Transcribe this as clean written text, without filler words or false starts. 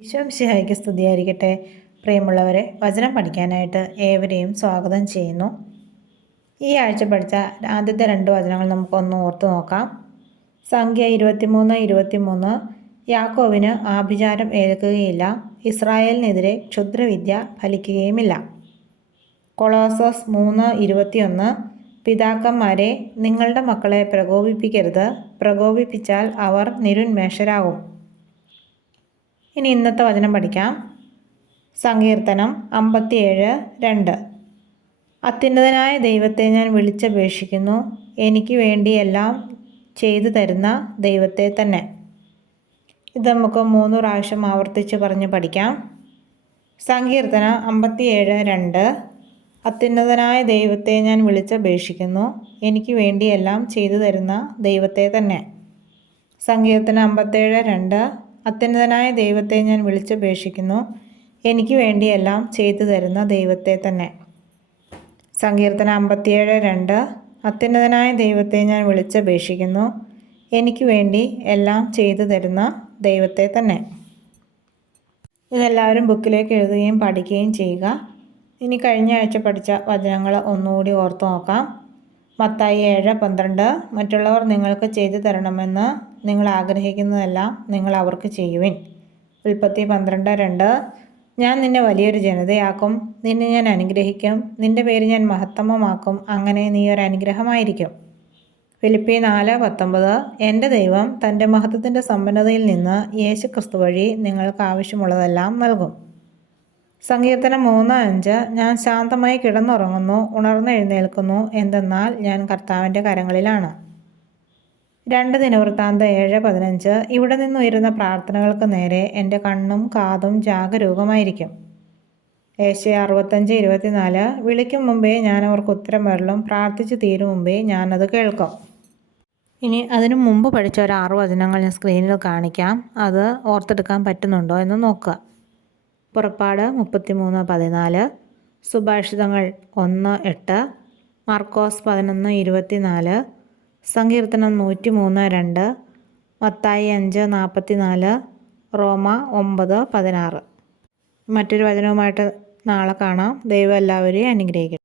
ഈശോ മിശിഹായ്ക്ക് സ്തുതിയായിരിക്കട്ടെ. പ്രിയമുള്ളവരെ, വചനം പഠിക്കാനായിട്ട് ഏവരെയും സ്വാഗതം ചെയ്യുന്നു. ഈ ആഴ്ച പഠിച്ച ആദ്യത്തെ 2 വചനങ്ങൾ നമുക്കൊന്ന് ഓർത്തു നോക്കാം. സംഖ്യ 23:23 യാക്കോവിന് ആഭിചാരം ഏൽക്കുകയില്ല, ഇസ്രായേലിനെതിരെ ക്ഷുദ്രവിദ്യ ഫലിക്കുകയുമില്ല. കൊളോസസ് 3:21 പിതാക്കന്മാരെ, നിങ്ങളുടെ മക്കളെ പ്രകോപിപ്പിക്കരുത്, പ്രകോപിപ്പിച്ചാൽ അവർ നിരുന്മേഷരാകും. ഇനി ഇന്നത്തെ വചനം പഠിക്കാം. സങ്കീർത്തനം 57:2 അത്യുന്നതനായ ദൈവത്തെ ഞാൻ വിളിച്ചപേക്ഷിക്കുന്നു, എനിക്ക് വേണ്ടി എല്ലാം ചെയ്തു തരുന്ന ദൈവത്തെ തന്നെ. ഇത് നമുക്ക് 3 പ്രാവശ്യം ആവർത്തിച്ച് പറഞ്ഞ് പഠിക്കാം. സങ്കീർത്തനം 57:2 അത്യുന്നതനായ ദൈവത്തെ ഞാൻ വിളിച്ചപേക്ഷിക്കുന്നു, എനിക്ക് വേണ്ടി എല്ലാം ചെയ്തു തരുന്ന ദൈവത്തെ തന്നെ. സങ്കീർത്തനം 57:2 അത്യുന്നതനായ ദൈവത്തെ ഞാൻ വിളിച്ചപേക്ഷിക്കുന്നു, എനിക്ക് വേണ്ടി എല്ലാം ചെയ്തു തരുന്ന ദൈവത്തെ തന്നെ. സങ്കീർത്തനം 57:2 അത്യുന്നതനായ ദൈവത്തെ ഞാൻ വിളിച്ചപേക്ഷിക്കുന്നു, എനിക്ക് വേണ്ടി എല്ലാം ചെയ്തു തരുന്ന ദൈവത്തെ തന്നെ. ഇതെല്ലാവരും ബുക്കിലേക്ക് എഴുതുകയും പഠിക്കുകയും ചെയ്യുക. ഇനി കഴിഞ്ഞ ആഴ്ച പഠിച്ച വചനങ്ങൾ ഒന്നുകൂടി ഓർത്തു നോക്കാം. മത്തായി 7:12 മറ്റുള്ളവർ നിങ്ങൾക്ക് ചെയ്തു തരണമെന്ന് നിങ്ങൾ ആഗ്രഹിക്കുന്നതെല്ലാം നിങ്ങൾ അവർക്ക് ചെയ്യുവിൻ. ഉൽപ്പത്തി 12:2 ഞാൻ നിന്നെ വലിയൊരു ജനതയാക്കും, നിന്നെ ഞാൻ അനുഗ്രഹിക്കും, നിന്റെ പേര് ഞാൻ മഹത്തമമാക്കും, അങ്ങനെ നീ ഒരു അനുഗ്രഹമായിരിക്കും. ഫിലിപ്പി 4:19 എൻ്റെ ദൈവം തൻ്റെ മഹത്വത്തിൻ്റെ സമ്പന്നതയിൽ നിന്ന് യേശുക്രിസ്തു വഴി നിങ്ങൾക്ക് ആവശ്യമുള്ളതെല്ലാം നൽകും. സങ്കീർത്തനം 3:5 ഞാൻ ശാന്തമായി കിടന്നുറങ്ങുന്നു, ഉണർന്നെഴുന്നേൽക്കുന്നു, എന്തെന്നാൽ ഞാൻ കർത്താവിൻ്റെ കരങ്ങളിലാണ്. 2 ദിനവൃത്താന്തം 7:15 ഇവിടെ നിന്ന് ഉയരുന്ന പ്രാർത്ഥനകൾക്ക് നേരെ എൻ്റെ കണ്ണും കാതും ജാഗരൂകമായിരിക്കും. ഏശയ്യാ 65:24 വിളിക്കും മുമ്പേ ഞാൻ അവർക്ക് ഉത്തരമരുളും, പ്രാർത്ഥിച്ചു തീരും മുമ്പേ ഞാനത് കേൾക്കും. ഇനി അതിനു മുമ്പ് പഠിച്ച ഒരു 6 വചനങ്ങൾ ഞാൻ സ്ക്രീനിൽ കാണിക്കാം. അത് ഓർത്തെടുക്കാൻ പറ്റുന്നുണ്ടോ എന്ന് നോക്കുക. പുറപ്പാട് 33:14 സുഭാഷിതങ്ങൾ 1:8 മാർക്കോസ് 11:24 സങ്കീർത്തനം 103:2 മത്തായി 5:44 റോമ 9:16. മറ്റൊരു വചനവുമായിട്ട് നാളെ കാണാം. ദൈവം എല്ലാവരെയും അനുഗ്രഹിക്കട്ടെ.